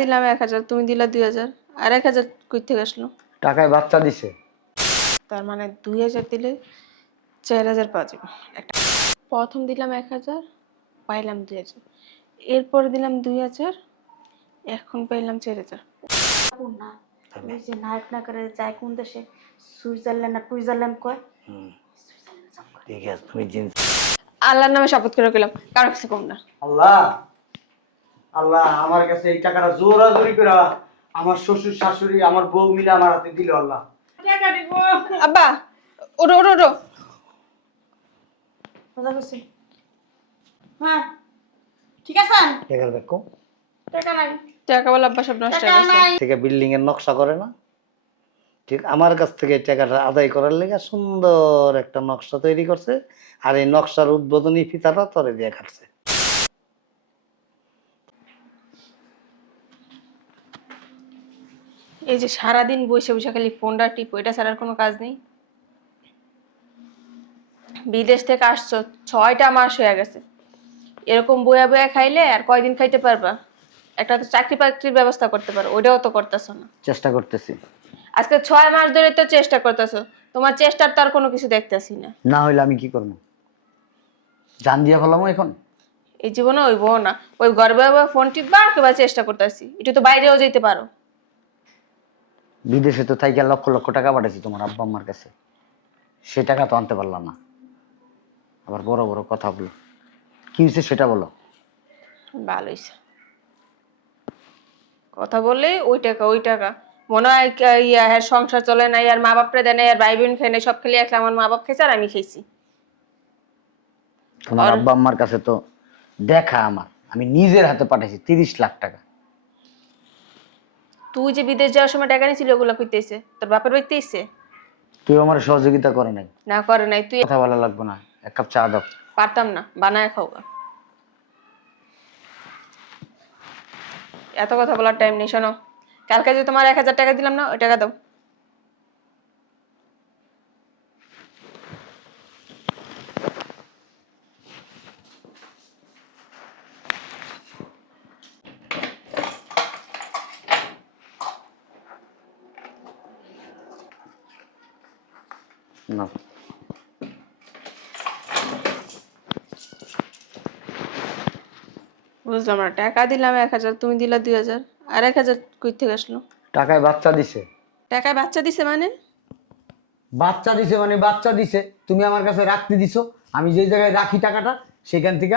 দিলাম 1000, তুমি দিলা 2000, আর 1000 কই থেকে আসলো? টাকায় বাচ্চা দিছে। তার মানে 2000 দিলে 4000 পাওয়া যাবে। একটা প্রথম দিলাম 1000, পাইলাম 2000, এরপরে দিলাম 2000, এখন পাইলাম 4000। না ওই যে নায়ক না করে যায় কোন দেশে, সুইজারল্যান্ড না টুইজারল্যান্ড কয়। ঠিক আছে, তুমি জিনিস আল্লাহর নামে শপথ করে কইলাম, কারো কাছে কম না। আল্লাহ আল্লাহ আমার কাছে এই টাকাটা জোরাজোরি করে আমার শ্বশুর শাশুড়ি আমার বউ মিলে আমার হাতে দিল। আল্লাহ আব্বা ওরো ওরো ওরো। মজা করছি। হ্যাঁ ঠিক আছে। টাকার ব্যাগ কম টাকা নাই, টাকা বলে আব্বা সব নষ্ট হয়ে টাকা গেছে। নাই। থেকে বিল্ডিং এর নকশা করে না, ঠিক আমার কাছ থেকে এই টাকাটা আদায় করার লেগে সুন্দর একটা নকশা তৈরি করছে। আর এই নকশার উদ্বোধনী ফিতাটা তরে দিয়ে কাটছে। এই যে সারাদিন বসে বসে খালি ফোনটা টিপো, এটা ছাড়ার কোনো কাজ নেই। বিদেশ থেকে আসছো 6টা মাস হয়ে গেছে, এরকম বয়া বয়া খাইলে আর কয়দিন খাইতে পারবা? একটা তো চাকরি বাকরির ব্যবস্থা করতে পারো, ওটাও তো করতেছো না। চেষ্টা করতেছি, আজকে 6 মাস ধরে তো চেষ্টা করতেছো, তোমার চেষ্টার তো আর কোনো কিছু দেখতেছি না। না হইলে আমি কি করবো? জান দিয়া ফেলাম এখন। এই জীবনে হইব না, ওই গর্বে ফোন টিপবা আর কেবা চেষ্টা করতেছি, একটু তো বাইরেও যেতে পারো। বিদেশে তো থাইকা লক্ষ লক্ষ টাকা পাঠাইছি তোমার আব্বা আম্মার কাছে, সে টাকা তো আনতে পারলাম না। আবার বড় বড় কথা বলো, কি হয়েছে সেটা বলো। ভালো হইছে, কথা বললে ওই টাকা মনে হয় হ্যাঁ সংসার চলে নাই, আর মা বাপরে দেয় নাই, আর ভাই বোন খাই নাই, সব খেলে একলা আমার মা বাপ খেয়েছে আর আমি খেয়েছি। তোমার আব্বা আম্মার কাছে তো দেখা আমার, আমি নিজের হাতে পাঠাইছি 30 লাখ টাকা। তুই যে বিদেশ যাওয়ার সময় টাকা নিয়েছিল ওগুলো কইতেছে তোর বাপের বাড়িতে এসে? তুই আমার সহযোগিতা করে নাই। না করে নাই, তুই কথা বলা লাগবে না, এক কাপ চা দাও। পারতাম না, বানায় খাওয়া। এত কথা বলার টাইম নেই, শোনো, কালকে যে তোমার 1000 টাকা দিলাম না, ওই টাকা দাও। না বুঝলাম না, টাকা দিলাম 1000, তুমি দিলা 2000, আর 1000 কই থেকে আসলো? টাকায় বাচ্চা দিছে। টাকায় বাচ্চা দিছে মানে? বাচ্চা দিছে মানে বাচ্চা দিছে, তুমি আমার কাছে রাখতে দিছো, আমি যে জায়গায় রাখি টাকাটা সেখান থেকে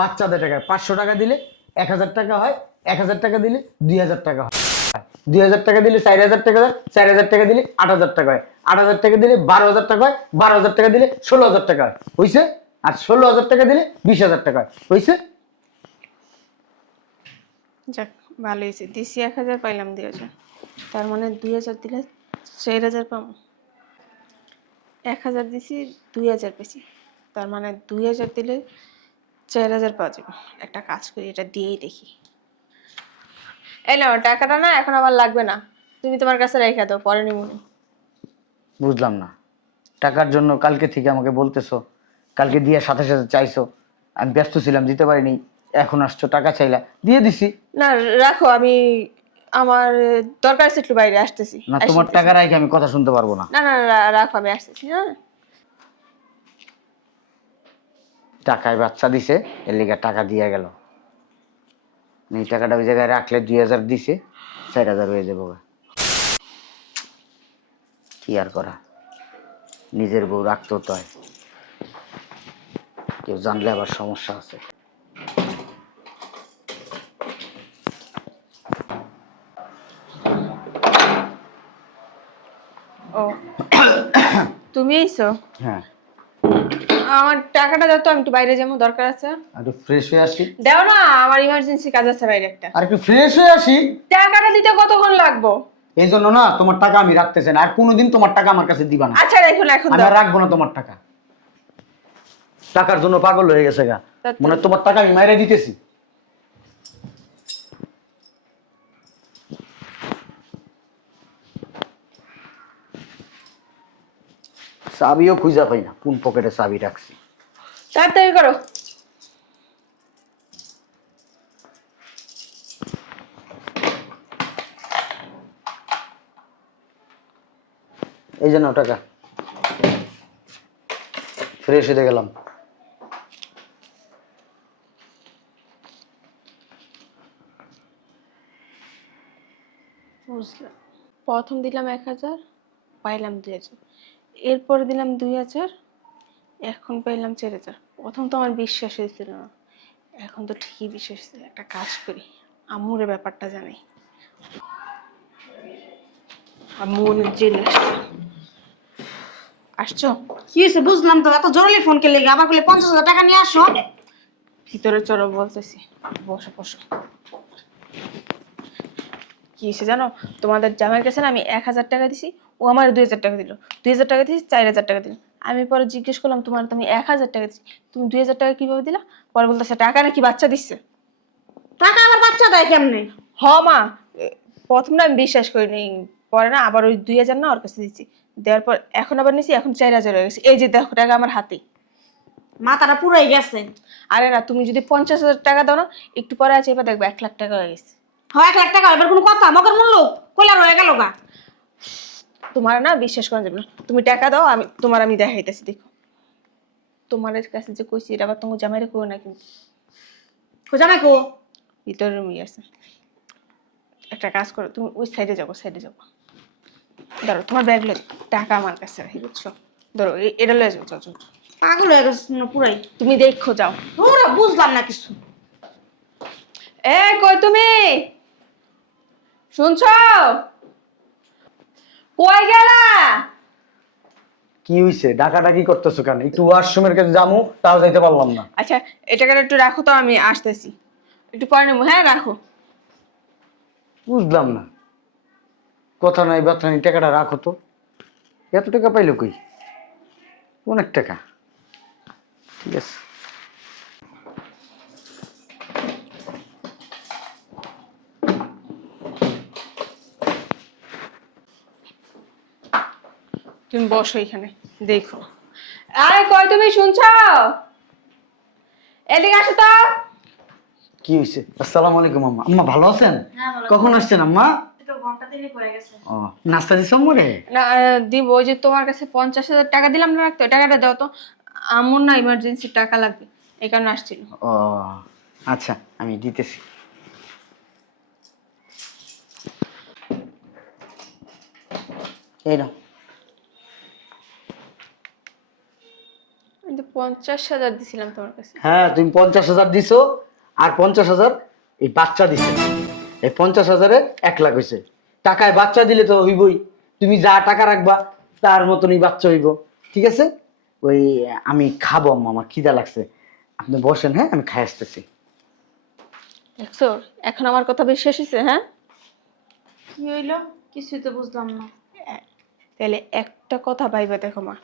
বাচ্চা দেয় টাকা। 500 টাকা দিলে 1000 টাকা হয়, 1000 টাকা দিলে 2000 টাকা হয়, 2000 টাকা দিলে 4000 টাকা হয়, 4000 টাকা দিলে 8000 টাকা হয়, 8000 টাকা দিলে 12000 টাকা হয়, 12000 টাকা দিলে 16000 টাকা হয়, হইছে? আর 16000 টাকা দিলে 20000 টাকা হয়, হইছে? যাক ভালো হয়েছে, দিছি 1000, পাইলাম 2000, তার মানে 2000 দিলে 4000 পাবো। 1000 দিছি, 2000 পেয়েছি, তার মানে 2000 দিলে 4000 পাওয়া যাবে। একটা কাজ করি, এটা দিয়েই দেখি। এই নাও টাকাটা, না এখন আমার লাগবে না, তুমি তোমার কাছে রেখে দাও, পরে নিব। বুঝলাম না, টাকার জন্য কালকে থেকে আমাকে বলতেছো, কালকে দিয়ে সাথে সাথে চাইছো, আমি ব্যস্ত ছিলাম দিতে পারিনি, এখন আসছো টাকা চাইলা, দিয়ে দিছি। না রাখো, আমি আমার দরকার আছে, একটু বাইরে আসতেছি। না, তোমার টাকা রাখে আমি কথা শুনতে পারবো না। না না না, রাখো, আমি আসতেছি। হ্যাঁ, টাকায় বাচ্চা দিছে, এর লিগে টাকা দিয়ে গেল। এই টাকাটা ওই জায়গায় রাখলে 2000 দিছে, 4000 হয়ে যাবো গা। কি আর করা, নিজের বউ রাখতেও তো হয়, কেউ জানলে আবার সমস্যা আছে। ও তুমি এইছো? হ্যাঁ, আমার টাকাটা দাও তো, আমি একটু বাইরে যাবো, দরকার আছে। আর একটু ফ্রেশ হয়ে আসি। দাও না, আমার ইমার্জেন্সি কাজ আছে বাইরে একটা। আর একটু ফ্রেশ হয়ে আসি। টাকাটা দিতে কতক্ষণ লাগবো? এই জন্য না তোমার টাকা আমি রাখতেছি না, আর কোনোদিন তোমার টাকা আমার কাছে দিবা না। আচ্ছা রাখো না, এখন আমি দাও। আর রাখবো না তোমার টাকা, টাকার জন্য পাগল হয়ে গেছে গা। তা তো- মনে হয় তোমার টাকা আমি মাইরে দিতেছি। চাবিও খুঁজা পাই না, কোন পকেটে চাবি রাখছি। তাড়াতাড়ি করো। এই যে নাও টাকা, ফ্রেশ হতে গেলাম। বুঝলাম। প্রথম দিলাম 1000, পাইলাম 2000, এরপরে দিলাম 2000, এখন পাইলাম 4000। প্রথম তো আমার বিশ্বাস হয়েছিল না, এখন তো ঠিকই বিশ্বাস হয়েছিল। একটা কাজ করি, আম্মুরে ব্যাপারটা জানাই। আম্মু জেলে আসছো? কি হয়েছে বুঝলাম তো, এত জরুরি ফোন কে লেগে আবার বলে 50,000 টাকা নিয়ে আসো। ভিতরে চলো বলতেছি, বসো বসো। কি হয়েছে জানো, তোমাদের জামাইয়ের কাছে না আমি 1000 টাকা দিছি, ও আমার 2000 টাকা দিল। 2000 টাকা দিছি, 4000 টাকা দিল। আমি পরে জিজ্ঞেস করলাম, তোমার তুমি 1000 টাকা দিছি, তুমি 2000 টাকা কিভাবে দিলা? পরে বলতেছে টাকা নাকি বাচ্চা দিচ্ছে। টাকা আবার বাচ্চা দেয় কেমনে? হ মা, প্রথম না আমি বিশ্বাস করিনি, পরে না আবার ওই 2000 না ওর কাছে দিচ্ছি, দেওয়ার পর এখন আবার নিছি, এখন 4000 হয়ে গেছে। এই যে দেখো টাকা আমার হাতে। মাথাটা পুরাই গেছে। আরে না, তুমি যদি 50,000 টাকা দাও না, একটু পরে আছে এবার দেখবে 1,00,000 টাকা হয়ে গেছে। হয় 1 লাখ টাকা এবার কোনো কথা মগের মূল্য কইলা রয়ে গেল গা। তোমার না বিশ্বাস করা যাবে না, তুমি টাকা দাও, আমি দেখাইতেছি দেখো। তোমার কাছে যে কইছি এটা আবার তোমার জামাইরে কইও না কিন্তু। খোঁজা কো ভিতরে রুমই আছে। একটা কাজ করো, তুমি ওই সাইডে যাবো, ধরো তোমার ব্যাগ লয়ে যাও, টাকা আমার কাছে রাখি বুঝছো। ধরো এটা লয়ে যাও, চল। পাগল হয়ে গেছিস না পুরাই। তুমি দেখো যাও। পুরা বুঝলাম না কিছু। এ কই তুমি, শুনছো? কই গেলা? কি হইছে? ডাকাডাকি করতেছো কেন? একটু ওয়াশরুমের কাছে যামু, তাও যাইতে পারলাম না। আচ্ছা এটাকে একটু রাখো তো, আমি আসতেছি, একটু পরে নেবো। হ্যাঁ রাখো। বুঝলাম না, কথা নাই বার্তা নাই, টাকাটা রাখো তো। এত টাকা পাইলো কই? অনেক টাকা। ঠিক আছে। তুমি বসো এখানে, দেখো। আরে কই তুমি, শুনছো? এদিকে আসো তো। কি হইছে? আসসালামু আলাইকুম আম্মা। আম্মা ভালো আছেন? হ্যাঁ, ভালো কখন আসছেন আম্মা? তো ঘন্টা দিনই হয়ে গেছে। ও, নাস্তা দিছো আম্মুরে? না দিব, ওই যে তোমার কাছে 50,000 টাকা দিলাম না রাখতো, টাকাটা দাও তো। আমার না ইমার্জেন্সি টাকা লাগবে, এই কারণে আসছিল। ও আচ্ছা, আমি দিতেছি। এই নাও। কিন্তু 50,000 দিছিলাম তোমার কাছে। হ্যাঁ, তুমি 50,000 দিছো, আর 50,000 এই বাচ্চা দিছে। এই 50,000-এ 1,00,000 হয়েছে। টাকায় বাচ্চা দিলে তো হইবই, তুমি যা টাকা রাখবা তার মতনই বাচ্চা হইব। ঠিক আছে? ওই আমি খাবো আম্মা, আমার খিদা লাগছে। আপনি বসেন, হ্যাঁ আমি খাই আসতেছি। দেখছো এখন আমার কথা বিশ্বাস হয়েছে? হ্যাঁ, কি হইলো কিছুই তো বুঝলাম না। তাহলে একটা কথা ভাইবা দেখো মা,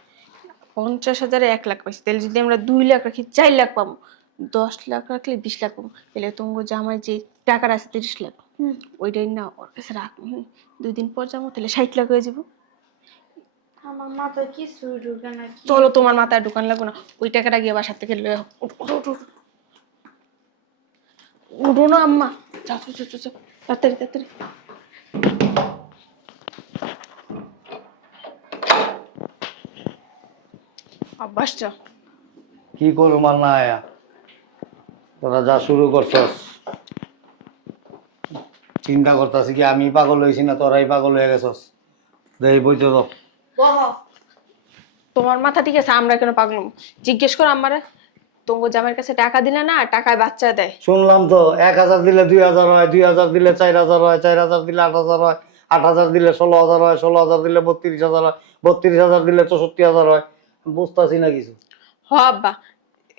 50,000-এ 1,00,000 পাইছি, তাহলে যদি আমরা 2,00,000 রাখি 4,00,000 পাবো। 10,00,000 রাখলে 20,00,000 পাবো, তাহলে তোমার জামাই যে টাকাটা আছে 30,00,000, ওইটাই না ওর কাছে রাখবো। 2 দিন পর যাবো, তাহলে 60,00,000 হয়ে যাবো। আমার মাথায় কিছুই ঢুকে না। চলো, তোমার মাথায় দোকান লাগবো না, ওই টাকাটা গিয়ে বাসার থেকে লয়ে উঠো না আম্মা, যাও তাড়াতাড়ি তাড়াতাড়ি। আব্বাস যাও। কি করবো মাল না আয়া, তোরা যা শুরু করছস। চিন্তা করতেছি কি আমি পাগল হয়েছি না তোরাই পাগল হয়ে গেছস। এই বইতে তো বহ তোমার মাথা ঠিক আছে, আমরা কেন পাগল হবো? জিজ্ঞেস করো আমারে, তোমার জামাইয়ের কাছে টাকা দিলে না, টাকায় বাচ্চা দেয়। শুনলাম তো 1,000 দিলে 2,000 হয়, 2,000 দিলে 4,000 হয়, 4,000 দিলে 8,000 হয়, 8,000 দিলে 16,000 হয়, 16,000 দিলে 32,000 হয়, 32,000 দিলে 64,000 হয়। বুঝতেছি না কিছু। হ আব্বা,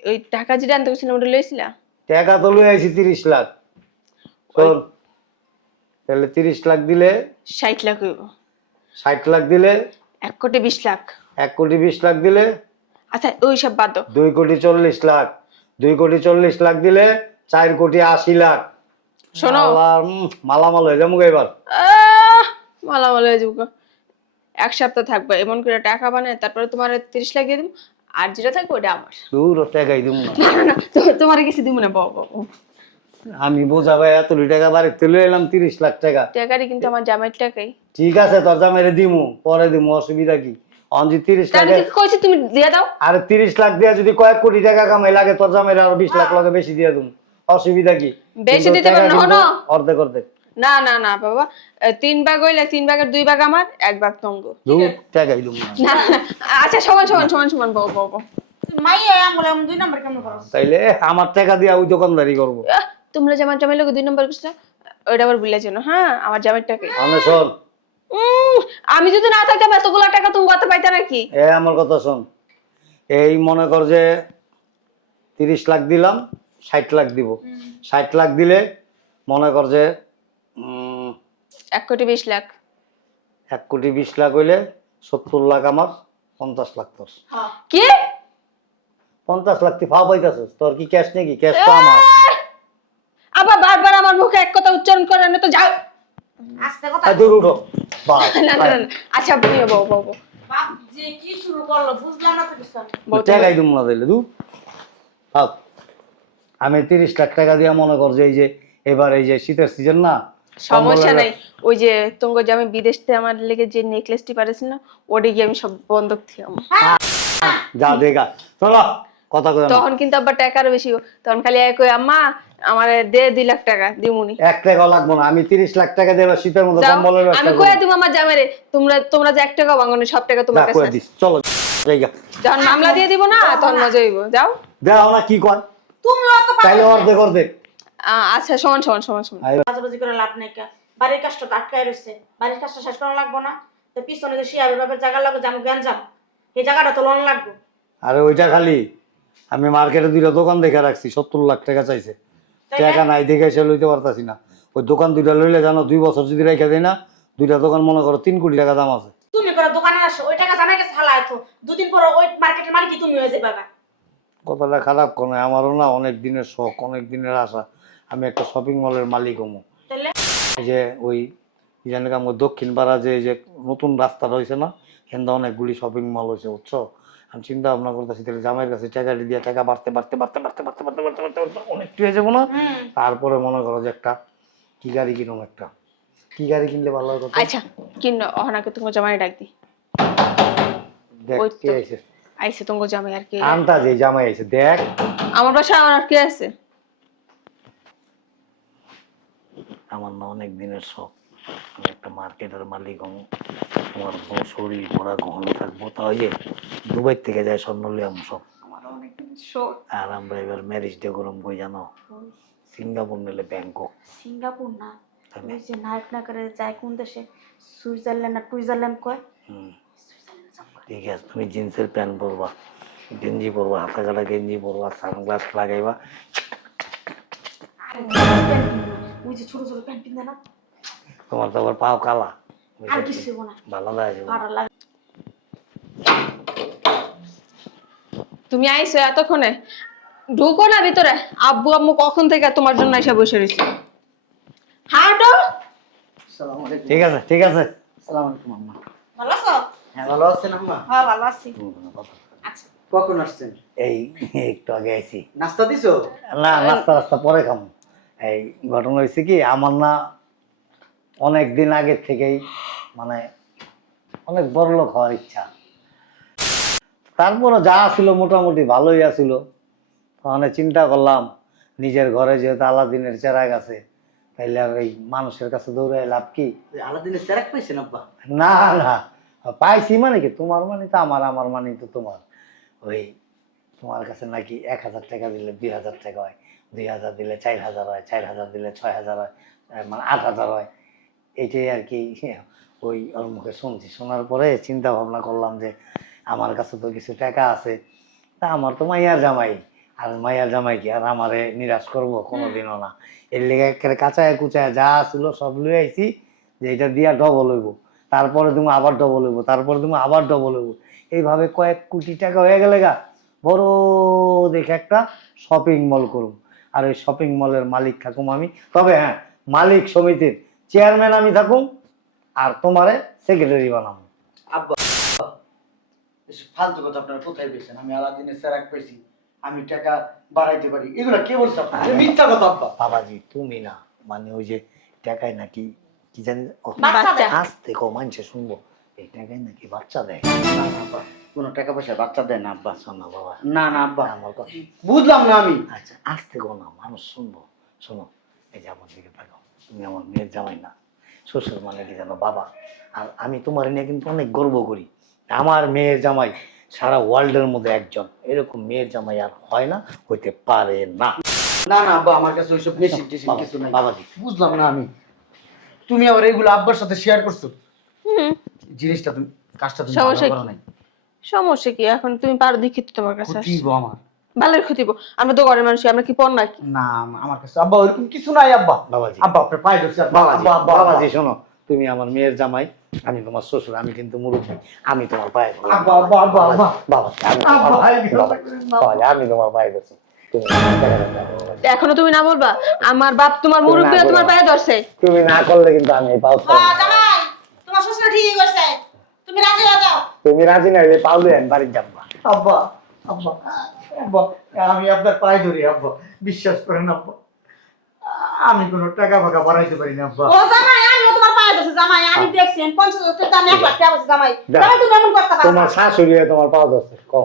ওই টাকা যেটা আনতে গেছিলাম ওটা লইছিলা? টাকা তো লই আইছি 30,00,000। শোন, তাহলে 30,00,000 দিলে 60,00,000 হইব। 60,00,000 দিলে 1,20,00,000। 1,20,00,000 দিলে আচ্ছা ওই সব বাদ দাও। 2,40,00,000। 2,40,00,000 দিলে 4,80,00,000। শোনো, আল্লাহ, মালামাল হয়ে যাবো এবার। মালামাল হয়ে যাবো। 1 সপ্তাহ থাকবে এমন করে টাকা বানায়, তারপরে তোমার 30,00,000 দিয়ে দিব, আর যেটা থাকবে ওটা আমার। দূর টাকাই দিব না। না না না, তোমার কিছু দিব না বাবা। আমি বোঝা ভাই এতটি টাকা বাড়িতে লই এলাম 30 লাখ টাকা। টাকারই কিন্তু আমার জামাইয়ের টাকাই। ঠিক আছে তোর জামাইরে দিমু, পরে দিমু, অসুবিধা কি? অঞ্জি 30 তা আমি লাখ, তোকে কইছি তুমি দিয়ে দাও। আরে 30 লাখ দিয়া যদি কয়েক কোটি টাকা কামাই লাগে তোর জামাইরে আরো 20 লাখ লগে বেশি দিয়ে দিমু, অসুবিধা কি? বেশি কিন্তু দিতে টাকা পারবো না, কিন্তু হনো? অর্ধেক অর্ধেক। না না না বাবা, 3 ভাগ হইলে 3 ভাগের 2 ভাগ আমার, 1 ভাগ তঙ্গ। দূর টাকাই দিমু না। না না, আচ্ছা সমান সমান সমান সমান বউ বউ বউ। তুই মাই আমলে 2 নাম্বার কেমন করছ? তাইলে আমার টাকা দিয়া ওই দোকানদারি করবো। তোমরা যেমন জামাই লোক 2 নম্বর করছো, ওইটা আবার ভুলে যেন, হ্যাঁ আমার জামাইয়ের টাকাই। আমি শোন, আমি যদি না থাকতাম এতগুলো টাকা তুমি কত পাইতা নাকি? আমার কথা শোন, এই মনে কর যে 30 লাখ দিলাম, 60 লাখ দিব। 60 লাখ দিলে মনে কর যে 1 কোটি 20 লাখ। 1 কোটি 20 লাখ হইলে 70 লাখ আমার, 50 লাখ তোর। হ্যাঁ। কি? 50 লাখ তুই ফাও পাইতাছিস, তোর কি ক্যাশ নাকি? ক্যাশ তো আমার। আবার বারবার আমার মুখে এক কথা উচ্চারণ করে না তো যাও। আস্তে কথা। দূর উঠো বাস। না না না, আচ্ছা বলিও বউ বউ বউ। বাপ যে কি শুরু করলো বুঝলাম না তো কিছু। বউ টাকাই দিব না দিলে দু থাক। আমি 30 লাখ টাকা দিয়া মনে কর যে এই যে এবার এই যে শীতের সিজন না, সমস্যা নাই। ওই যে তোঙ্গ যে আমি বিদেশ থেকে আমার লেগে যে নেকলেসটি পারেছিল না, ওটা গিয়ে আমি সব বন্ধক থিয়াম। যা দেখা চলো কথা কই না। তখন কিন্তু আবার টাকার বেশি, তখন খালি কই আম্মা আমার দে 2 লাখ টাকা দিমুনি। 1 টাকাও লাগবে না, আমি 30 লাখ টাকা দেব শীতের মধ্যে যাও, কম্বলের আমি ব্যবস্থা কইয়া করব। দিব আমার জামাইরে, তোমরা যে 1 টাকা ভাঙনি সব টাকা তোমার যা কাছে কই আছে। দিস চলো জায়গা যখন মামলা দিয়ে দিব না তখন মজা হইব। যাও। দাও না কি কয়, তুমি অত তাইলে অর্ধেক অর্ধেক। আচ্ছা সমান সমান সমান সমান। বাজাবাজি করে লাভ নাই কা। বাড়ির কাজটা তো আটকায় রইছে। বাড়ির কাজটা শেষ করা লাগবো না। তো পিছনে যে শিয়াবের বাপের জায়গা লাগবে জামু জ্ঞান যাম। এই জায়গাটা তো লোন লাগবে। আরে ওইটা খালি আমি মার্কেটে 2টা দোকান দেখে রাখছি, 70 লাখ টাকা চাইছে। টাকা নাই দেখে এসে লইতে পারতাছি না। ওই দোকান 2টা লইলে জানো 2 বছর যদি রেখে দেয় না, 2টা দোকান মনে করো 3 কোটি টাকা দাম আছে। তুমি করে দোকানে আসো ওই টাকা জামাই কাছে হালায় তো 2 দিন পর ওই মার্কেটের মালিকই তুমি হয়ে যাবে বাবা। কথাটা খারাপ কোনো, আমারও না অনেক দিনের শখ, অনেক দিনের আশা আমি একটা শপিং মলের মালিক হবো। তাহলে এই যে ওই জানি আমার দক্ষিণ পাড়া যে এই যে নতুন রাস্তা রয়েছে না, এখানে অনেকগুলি শপিং মল হয়েছে বুঝছো। আমি চিন্তা ভাবনা করতেছি তাহলে জামাইয়ের কাছে টাকা দিয়ে টাকা বাড়তে বাড়তে বাড়তে বাড়তে বাড়তে বাড়তে বাড়তে বাড়তে বাড়তে অনেকটি হয়ে যাবো না। তারপরে মনে করো যে একটা কি গাড়ি কিনুম, একটা কি গাড়ি কিনলে ভালো হয়? আচ্ছা কিন অহনাকে তোমার জামাই ডাক দি। দেখ ওই কে তো। আইছে, আইছে তোমার জামাই আর কি। আনটা যে জামাই আইছে দেখ। আমার বাসায় আর কি আছে? আমার না অনেক দিনের শখ আমি একটা মার্কেটের মালিক হবো, আমার শরীর পড়া গহন থাকবো, তাই যে দুবাই থেকে যায় স্বর্ণ লিয়াম সব। আমার অনেক শখ। আর আমরা এবার ম্যারেজ ডে করম কই জানো? সিঙ্গাপুর নিলে ব্যাংকক। সিঙ্গাপুর না ওই যে নায়ক না করে যায় কোন দেশে সুইজারল্যান্ড না টুইজারল্যান্ড কয়। ঠিক আছে তুমি জিন্সের প্যান্ট পরবা, গেঞ্জি পরবা, হাতা কাটা গেঞ্জি পরবা, সানগ্লাস লাগাইবা। ওই যে ছোট ছোট প্যান্ট পিন্দে না তোমার তো আবার পাও কালা, আর কিছু হইব না। ভালো লাগে। ভালো লাগে। তুমি আইছো এতক্ষণে, ঢুকো না ভিতরে। আব্বু আম্মু কখন থেকে তোমার জন্য এসে বসে রয়েছে। হাঁটো। আসসালামু আলাইকুম। ঠিক আছে ঠিক আছে। আসসালামু আলাইকুম আম্মা। ভালো আছো? হ্যাঁ ভালো আছেন আম্মা? হ্যাঁ ভালো আছি। আচ্ছা কখন আসছেন? এই একটু আগে আইছি। নাস্তা দিছো? না নাস্তা নাস্তা পরে খাম। এই ঘটনা হয়েছে কি, আমার না অনেক দিন আগে থেকেই মানে অনেক বড় লোক হওয়ার ইচ্ছা। তারপরে যা ছিল মোটামুটি ভালোই আছিল। তাহলে চিন্তা করলাম নিজের ঘরে যেহেতু আলাদিনের চেরাগ আছে, তাইলে আর এই মানুষের কাছে দৌড়ে লাভ কি? আলাদিনের চেরাক পাইছেন আব্বা? না না পাইছি মানে কি, তোমার মানে তো আমার, আমার মানে তো তোমার। ওই তোমার কাছে নাকি 1000 টাকা দিলে 2000 টাকা হয়, 2000 দিলে 4000 হয়, 4000 দিলে 6000 হয়, মানে 8000 হয়। এইটাই আর কি ওই ওর মুখে শুনছি। শোনার পরে চিন্তা ভাবনা করলাম যে আমার কাছে তো কিছু টাকা আছে, তা আমার তো মাইয়ার জামাই, আর মাইয়ার জামাই কি আর আমারে নিরাশ করবো? কোনোদিনও না। এর লেগে একেবারে কাঁচায় কুচায় যা ছিল সব লুয়ে আইছি যে এটা দিয়া ডবল হইব, তারপরে তুমি আবার ডবল হইব, তারপরে তুমি আবার ডবল হইব। এইভাবে কয়েক কোটি টাকা হয়ে গেলে গা বড় দেখে একটা শপিং মল করুম, আর ওই শপিং মলের মালিক থাকুম আমি। তবে হ্যাঁ, মালিক সমিতির চেয়ারম্যান আমি থাকুম, আর তোমারে সেক্রেটারি বানাবো। আব্বা এসব ফালতু কথা আপনারা কোথায় পেয়েছেন? আমি আলাদিনের চেরাক পেয়েছি, আমি টাকা বাড়াইতে পারি, এগুলো কে বলছে আপনার? এ মিথ্যা কথা আব্বা। বাবাজি তুমি না, মানে ওই যে টাকায় নাকি কি জানি বাচ্চা দেয়। আসতে কো মানুষে শুনবো এই টাকায় নাকি বাচ্চা দেয়। না না আব্বা, কোনো টাকা পয়সা বাচ্চা দেয় না আব্বা। শোনো বাবা, না না আব্বা, আমার কথা বুঝলাম না আমি। আচ্ছা আসতে কো না, মানুষ শুনবো। শোনো, এই যে আমার দিকে তাকাও, তুমি আমার মেয়ের জামাই না, শ্বশুর মানে কি জানো বাবা। আর আমি তোমার নিয়ে কিন্তু অনেক গর্ব করি, আমার মেয়ের জামাই সারা ওয়ার্ল্ডের মধ্যে একজন, এরকম মেয়ের জামাই আর হয় না, হইতে পারে না। না না আব্বা, আমার কাছে ওইসব মেশিন টেশিন কিছু নাই। বাবাজি বুঝলাম না আমি, তুমি আবার এইগুলো আব্বার সাথে শেয়ার করছো? হুম, জিনিসটা তুমি, কাজটা তুমি সমস্যা ভালো কি? করো নাই। সমস্যা কি এখন? তুমি পারো দেখি তো তোমার কাছে ক্ষতি আসছি। গো আমার। ভালোর ক্ষতি গো। আমরা তো ঘরের মানুষ, আমরা কি পর নাকি? না আমার কাছে আব্বা ওইরকম কিছু নাই আব্বা। বাবাজি আব্বা আপনার পায়ে ধরছি আব্বা। বাবাজি আব্বা আব্বা বাবাজি শোনো, তুমি আমার মেয়ের জামাই, আমি তোমার শ্বশুর, আমি কিন্তু মুরব্বী, আমি তোমার পায়ে ধরলাম। আব্বা আব্বা আব্বা আব্বা বাবাজি, আমি আব্বা, তোমার- ভাই, বাবাজি, বাবাজি, আমি তোমার পায়ে ধরছি, তুমি এখনো তুমি না বলবা আমার বাপ তোমার মুরব্বী না তোমার বলবা। পায়ে ধরছে? তুমি না করলে কিন্তু আমি এই পাও ছাড়বো না। জামাই তোমার শ্বশুর ঠিকই কইছে, তুমি রাজি হয়ে যাও। তুমি রাজি না হলে পাও দেন বাড়ির যাবা। আব্বা আব্বা আব্বা, আমি আপনার পায়ে ধরি আব্বা, বিশ্বাস করেন আব্বা, আমি কোনো টাকা ফাঁকা বাড়াইতে পারি না আব্বা। ও জামাই আমিও তোমার পায়ে ধরছি জামাই, আমি দেখছি 50,000 টাকা দাম 1 লাখ টাকা বলছি জামাই। দাও। জামাই তুমি এমন করতে পারো তোমার না। শাশুড়ি তোমার পাও ধরছে, কও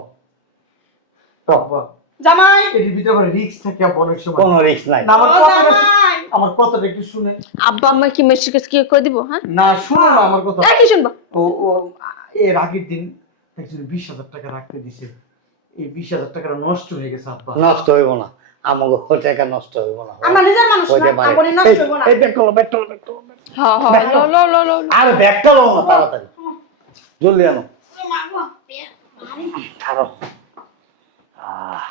আব্বা জামাই এর ভিতরে রিস্ক থাকে আব্বা অনেক সময়। কোনো রিস্ক নাই। না, ও জামাই আমার কথাটা একটু শুনে। আব্বা আম্মা কি মেশির কাছে কি করে দিব? হ্যাঁ, না শুনো না আমার কথা। কি শুনবো? ও ও এর আগের দিন একজন 20,000 টাকা রাখতে দিছে, এই 20,000 টাকাটা নষ্ট হয়ে গেছে আব্বা। নষ্ট হইব না, আমাকে টাকা নষ্ট হইব না। আমরা নিজের মানুষ না, হইতে পারে। আমগনি নষ্ট হইব না। এই ব্যাগটা লো, ব্যাগটা লো, ব্যাগটা লো, ব্যাগটা লো। হ্যাঁ হ্যাঁ, লো লো লো লো লো। আরে ব্যাগটা লো না তাড়াতাড়ি, জলদি আনো। ছাড়ো। আহ,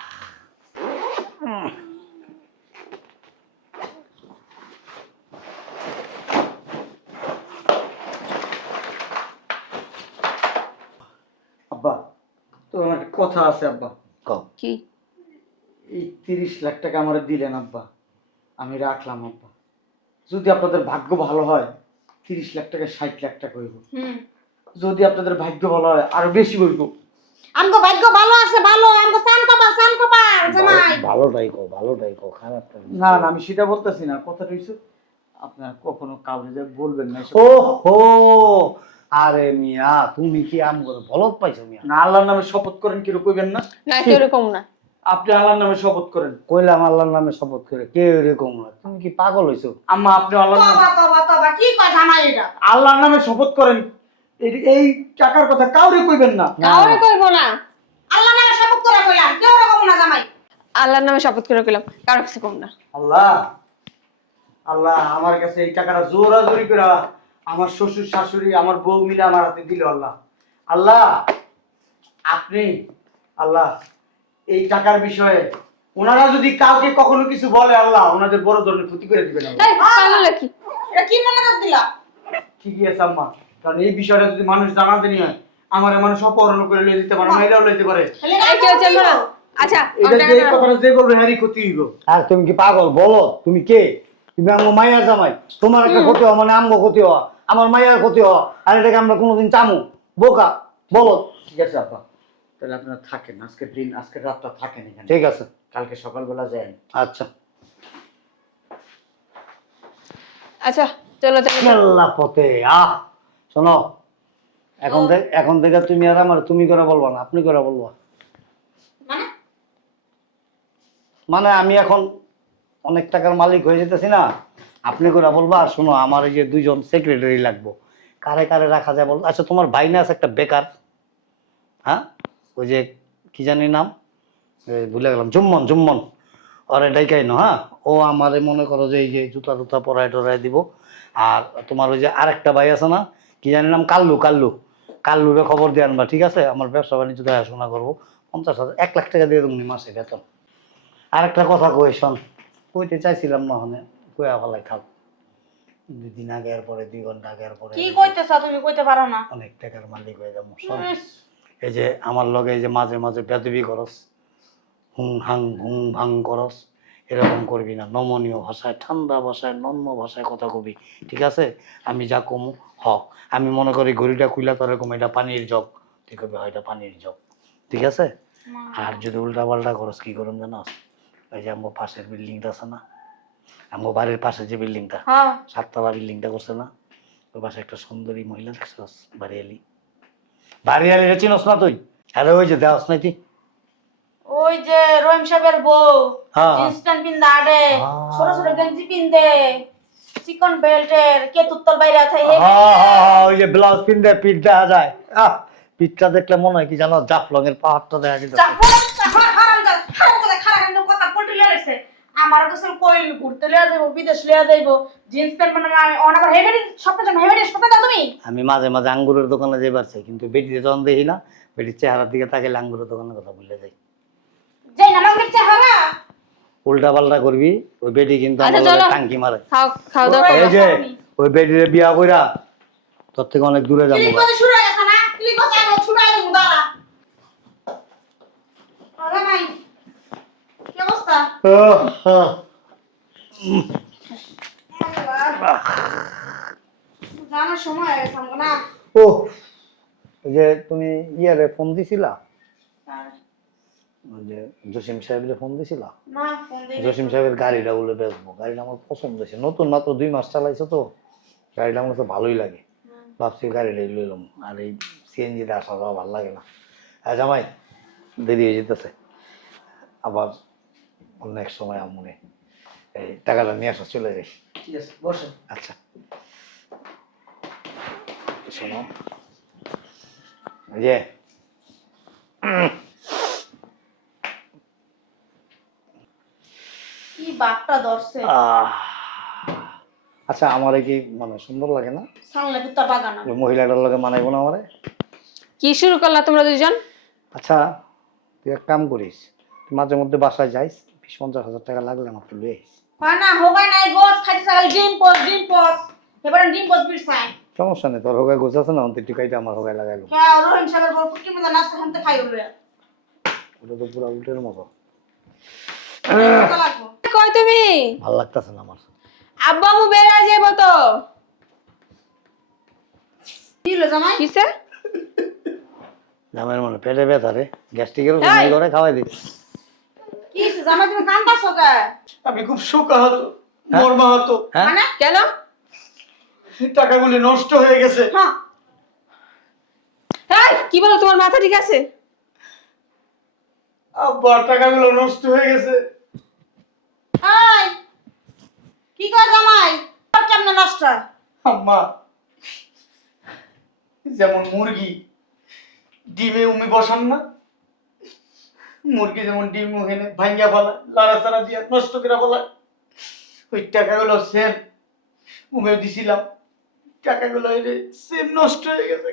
আব্বা তো আমার একটা কথা আছে আব্বা। কও। কি? এই 30 লাখ টাকা আমার দিলেন আব্বা, আমি রাখলাম আব্বা। যদি আপনাদের ভাগ্য ভালো হয় 30 লাখ টাকা 60 লাখ টাকা হইব। যদি আপনাদের ভাগ্য ভালো হয় আরো বেশি হইব। আমগো ভাগ্য ভালো আছে, ভালো আমগো চান কপাল জামাই। ভালোটাই কও, ভালোটাই কও, খারাপটা না। না না আমি সেটা বলতেছি না, কথাটা হইছে আপনার কখনো কাউরে যে বলবেন না এসব। ও হো, আরে মিয়া তুমি কি আমগো বলত পাইছো মিয়া? না আল্লাহর নামে শপথ করেন, কেউ কইবেন না। না কেউ এরকম না। আপনি আল্লাহর নামে শপথ করেন। কইলাম আল্লাহর নামে শপথ করে, কে এরকম না, তুমি কি পাগল হইছো? আম্মা আপনি আল্লাহর নামে, তবা তবা তবা কি কয় জামাই এটা? আল্লাহর নামে শপথ করেন, এই টাকার কথা কাউরে কইবেন না। কাউরে কইবো না। আল্লাহর নামে শপথ করে কইলাম, কেউ রকম না জামাই। আল্লাহর নামে শপথ করে কইলাম, কারো কিছু কম না। আল্লাহ আল্লাহ আমার কাছে এই টাকাটা জোরাজোরি করে আমার শ্বশুর শাশুড়ি আমার বউ মিলে আমার হাতে দিল। আল্লাহ আল্লাহ আপনি আল্লাহ এই টাকার বিষয়ে ওনারা যদি কাউকে কখনো কিছু বলে আল্লাহ ওনাদের বড় ধরনের ক্ষতি করে দিবেন আল্লাহ। এই পাগল কি? এটা কি মনে রাখ দিলা? ঠিকই আছে আম্মা, কারণ এই বিষয়টা যদি মানুষ জানাতে নিয়ে হয় আমার মানুষ অপহরণ করে লয়ে যেতে পারে, মেয়েরাও লইতে পারে। খালি এই কেউ জানবো না। আচ্ছা এটা অনেক যে টাকা কথাটা যে বলবে হ্যারি ক্ষতি হইব। আর তুমি কি পাগল? বলো তুমি কে? তুমি আমগো মাইয়ার জামাই, তোমার একটা ক্ষতি হওয়া মানে আমগো ক্ষতি হওয়া, আমার মাইয়ার ক্ষতি হওয়া, আর এটাকে আমরা কোনোদিন চামু? বোকা, বলো। ঠিক আছে আব্বা, তাহলে আপনারা থাকেন আজকের দিন, আজকের রাতটা থাকেন এখানে, ঠিক আছে, কালকে সকালবেলা যান। আচ্ছা। আচ্ছা চলো চলো। কেল্লা পথে শোনো, এখন থেকে তুমি আর আমার তুমি করে বলবা না, আপনি করে বলবা। মানে মানে আমি এখন অনেক টাকার মালিক হয়ে যেতেছি না, আপনি করে বলবা। আর শোনো, আমার এই যে 2জন সেক্রেটারি লাগবো, কারে কারে রাখা যায় বল। আচ্ছা তোমার ভাই না আছে একটা বেকার, হ্যাঁ, ওই যে কি জানি নাম, ভুলে গেলাম, জুম্মন, ওরে ডাইকাই না, হ্যাঁ, ও আমারে মনে করো যে এই যে জুতা টুতা পরায় টরায় দিব। আর তোমার ওই যে আরেকটা ভাই আছে না, কি জানি নাম, কাল্লুরে খবর দিয়ে আনবা, ঠিক আছে? আমার ব্যবসা বাণিজ্য দেখাশোনা করবো, 50,000 1 লাখ টাকা দিয়ে তুমি মাসে বেতন। আরেকটা কথা কই শোন, কইতে চাইছিলাম না, মানে কইয়া ফেলাই খাল, 2 দিন আগে আর পরে 2 ঘন্টা আগে আর পরে কি কইতেছ তুমি? কইতে পারো না। অনেক টাকার মালিক হয়ে যাবো। শোন, এই যে আমার লগে এই যে মাঝে মাঝে বেদবি করস, হুং হাং হুং ভাং করস, এরকম করবি না। নমনীয় ভাষায়, ঠান্ডা ভাষায়, নম্র ভাষায় কথা কবি, ঠিক আছে? আমি যা কমু আমি মনে করি ঘড়িটা খুইলা তোর এরকম এটা পানির জগ, তুই কবি হয় এটা পানির জগ, ঠিক আছে? আর যদি উল্টা পাল্টা করস কি করুন জানোস, ওই যে আমার পাশের বিল্ডিংটা আছে না, আমার বাড়ির পাশে যে বিল্ডিংটা, হ্যাঁ 7 তলা বিল্ডিংটা করছে না, ওই পাশে একটা সুন্দরী মহিলা দেখছস, বাড়িয়ালি। বাড়িয়ালি রে চিনস না তুই? আরে ওই যে দেওয়াস নাই তুই? ওই যে রহিম সাহেবের বউ হ্যাঁ। জিন্স প্যান্ট পিন্দা আরে হ্যাঁ। ছোট ছোট গেঞ্জি পিন্দে চিকন বেল্টের কে তুত্তর বাইরে আছে ওই যে ব্লাউজ পিনতে পিঠ দেখা যায়, পিঠটা দেখলে মনে হয় কি জানো, জাফলং এর পাহাড়টা দেখা যায়। কথা পল্টি লাগছে আমার কাছে কই ঘুরতে লিয়া যাইবো বিদেশ লিয়া যাইবো জিন্স প্যান্ট মানে অনেক হেভি সবটা হেভি সবটা দাও তুমি। আমি মাঝে মাঝে আঙ্গুরের দোকানে যাই পারছি, কিন্তু বেটিতে যখন দেখি না, বেটির চেহারার দিকে তাকাইলে আঙ্গুরের দোকানের কথা ভুলে যাই। যেই না লোকের চেহারা উল্টা পাল্টা করবি, ওই বেটি কিন্তু আচ্ছা, আমার চলো। টাঙ্কি মারে। খাওয়া দাওয়া ওই এই যে ওই বেটিরে বিয়া কইরা তোর থেকে অনেক দূরে যাবো। ক্লিক করে শুরু হয়ে গেছে না ক্লিক করে আমি ছুটাই দেবো দাঁড়া আরে নাই কি অবস্থা জানার সময় হয়ে গেছে আমাকে না ও ওই যে তুমি ইয়ারে ফোন দিছিলা, ওই যে জসিম সাহেবের ফোন দিছিলা? না ফোন দিই জসিম সাহেবের গাড়িটা বলে বেচবো, গাড়িটা আমার পছন্দ হয়েছে, নতুন মাত্র 2 মাস চালাইছে তো, গাড়িটা আমার তো ভালোই লাগে, ভাবছি গাড়িটাই লইলাম। আর এই সিএনজিতে আসা যাওয়া ভালো লাগে না। আর জামাই দেরি হয়ে যেতেছে, আবার অন্য এক সময় মনে এই টাকাটা নিয়ে আসা চলে যাই। ঠিক আছে, বসেন। আচ্ছা শোনো, এই যে কি বাপটা ধরছে আচ্ছা আমারে কি মানে সুন্দর লাগে না? সামনে কুত্তা বাগানা ওই মহিলাটার লগে মানাইবো না আমারে? কি শুরু করলা তোমরা দুইজন? আচ্ছা তুই এক কাম করিস, তুই মাঝে মধ্যে বাসায় যাইস, 20-50 হাজার টাকা লাগলে আমার তো লয়ে আইস। হয় না হোগাই নাই গোস খাইতে সকাল ডিম পোস এবারে ডিম পোস বিরসাই সমস্যা নেই, তোর হোগায় গোছ আছে না, অন্তি টিকাইটা আমার হোগায় লাগাইলো। কে রহিম সাহেবের বউ পুটকি মধ্যে নাস্তা খানতে খাই উঠবে ওটা তো পুরো উল্টের মতো, কত লাগবো কই তুমি? ভালো লাগতেছে না আমার। আব্বা মু বেড়া যাবো তো। কি হলো জামাই কিসে? জামাইয়ের মনে পেটে ব্যথা রে, গ্যাস্ট্রিকের এই! করে খাওয়াই দিই। কি হইছে জামাই তুমি কান্দাছো কে আমি খুব শোকাহত, মর্মাহত। হ্যাঁ মানে কেন? টাকাগুলি নষ্ট হয়ে গেছে। হ্যাঁ এই কি বলো, তোমার মাথা ঠিক আছে? আব্বা টাকাগুলো নষ্ট হয়ে গেছে। এই কি কয় জামাই আর কেমনে নষ্ট আম্মা, যেমন মুরগি ডিমে উমি বসান না, মুরগি যেমন ডিম ওখানে ভাঙ্গা ফেলা, লাড়াচাড়া দিয়া নষ্ট করে ফেলা, ওই টাকাগুলো সেম উমে দিছিলাম, টাকাগুলো সেম নষ্ট হয়ে গেছে।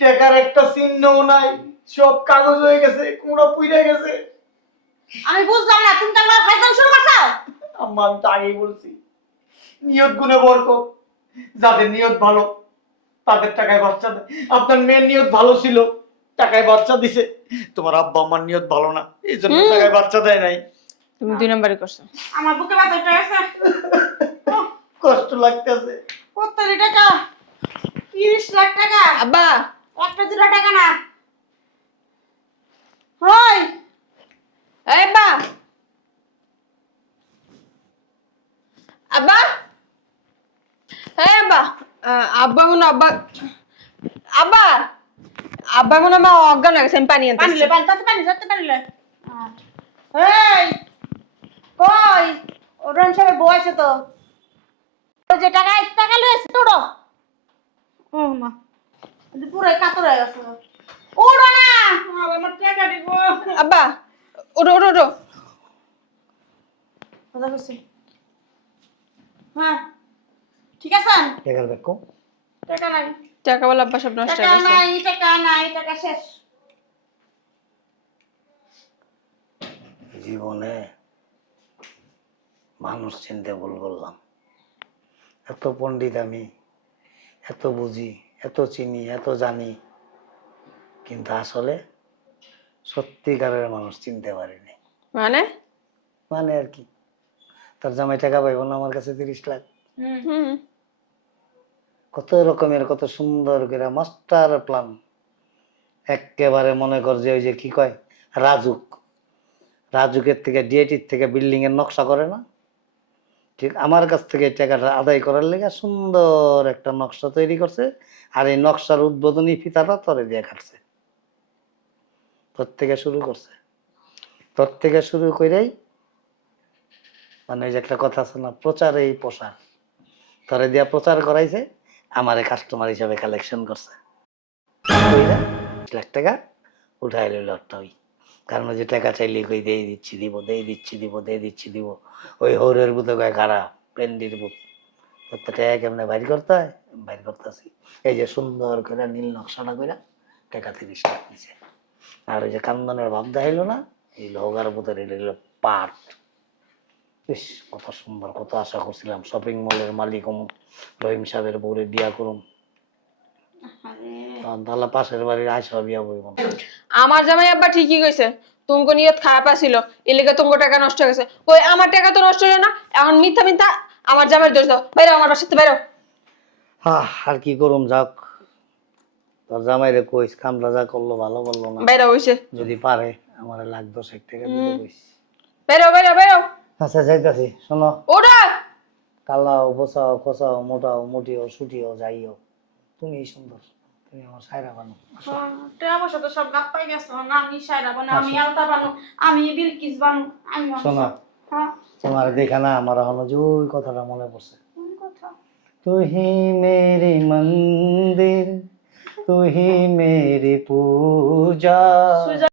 টাকার একটা চিহ্নও নাই, সব কাগজ হয়ে গেছে, কুমড়া পুইরা গেছে। আমি বুঝলাম না তুমি তো আমার ফাইজাম শুরু করছো আম্মা আমি তো আগেই বলছি, নিয়ত গুণে বরকত, যাদের নিয়ত ভালো তাদের টাকায় বাচ্চা দেয়। আপনার মেয়ের নিয়ত ভালো ছিল, টাকায় বাচ্চা দিছে। তোমার আব্বা আমার নিয়ত ভালো না, এই জন্য টাকায় বাচ্চা দেয় নাই। তুমি 2 নাম্বারই করছো। আমার বুকে ব্যথা উঠে গেছে কষ্ট লাগতেছে। কত টাকা 30 লাখ টাকা আব্বা একটা দুটো টাকা না হয় এই আব্বা, আব্বা, এই আব্বা, আব্বা মনে আব্বা, আব্বা, আব্বা মনে আমার অজ্ঞান হয়ে গেছে, আমি পানি আনতে পানিলে পানি তাতে পানি যাতে পানিলে এই কই ওরন সাহেব বউ আছে তো ওই যে টাকা টাকা লয়েছে তোড়ো ও মা এটা পুরো কাতর হয়ে গেছে ওড়ো না আমার টাকা দিব আব্বা ওঠো ওঠো ওঠো। কথা বলছি হ্যাঁ ঠিক আছে টাকার ব্যাগ কো? টাকা নাই টাকা বলে আব্বা সব নষ্ট টাকা হয়ে গেছে। নাই টাকা নাই টাকা শেষ জীবনে মানুষ চিনতে ভুল করলাম। এত পণ্ডিত আমি, এত বুঝি, এত চিনি, এত জানি, কিন্তু আসলে সত্যিকারের মানুষ চিনতে পারিনি। মানে? মানে আর কি, তার জামাই টাকা পাইব না আমার কাছে 30 লাখ, হুম কত রকমের কত সুন্দর করে মাস্টার প্ল্যান, একেবারে মনে কর যে ওই যে কি কয় রাজুক, রাজুকের থেকে ডিএটির থেকে বিল্ডিং এর নকশা করে না, ঠিক আমার কাছ থেকে এই টাকাটা আদায় করার লেগে সুন্দর একটা নকশা তৈরি করছে। আর এই নকশার উদ্বোধনী ফিতাটা তরে দিয়ে কাটছে। তোর থেকে শুরু করছে, তোর থেকে শুরু করেই মানে ওই যে একটা কথা আছে না, প্রচারেই প্রসার, তরে দিয়া প্রচার করাইছে, আমারে কাস্টমার হিসাবে কালেকশন করছে। 1 লাখ টাকা উঠাই লইল একটা ওই, কারণ ওই যে টাকা চাইলে কই দিয়ে দিচ্ছি দিব, দিয়ে দিচ্ছি দিব, দিয়ে দিচ্ছি দিব, ওই হৌরের বুতে কয় খারাপ প্যান্ডির বুত, প্রত্যেক টাকা কেমনে বাইর করতে হয় বাইর করতেছি। এই যে সুন্দর করে নীল নকশাটা করে টাকা 30 লাখ নিছে। আর ওই যে কান্দনের ভাব দেখাইলো না, এই লোহার বুতের এলো পাট। ইস কত সুন্দর, কত আশা করছিলাম শপিং মলের মালিক হম, রহিম সাহেবের বউরে বিয়া করুম, তাহলে পাশের বাড়ির আয়সা বিয়া বইব। আমার জামাই আব্বা ঠিকই কইছে, তুমগো নিয়ত খারাপ আছিল, এলিগে তুমগো টাকা নষ্ট হয়ে গেছে। কই আমার টাকা তো নষ্ট হলো না, এখন মিথ্যা মিথ্যা আমার জামাইয়ের দোষ দাও। বাইরে আমার বাসাতে বাইরে। হ্যাঁ আর কি করুম, যাক তোর জামাইরে কইস কামটা যা করলো ভালো করলো না, বাইরে হইছে। যদি পারে আমার 1,10,000 টাকা দিতে কইস। বাইরে বাইরে বাইরে। আচ্ছা যাইতাছি, শোনো ওরা কালাও বোসাও খোসাও মোটাও মুটিও সুটিও যাইও, তুমি সুন্দর, তুমি আমার সায়রা বানো। আমার সাথে সব গাপ পাই গেছো না, আমি সাইরা বানো, আমি আলতা বানো, আমি বিলকিস বানো, আমি শোনো হ্যাঁ তোমার দেখা না আমার এখনো যে ওই কথাটা মনে পড়ছে, কোন কথা? তুহি মেরি মন্দির তুহি মেরি পূজা।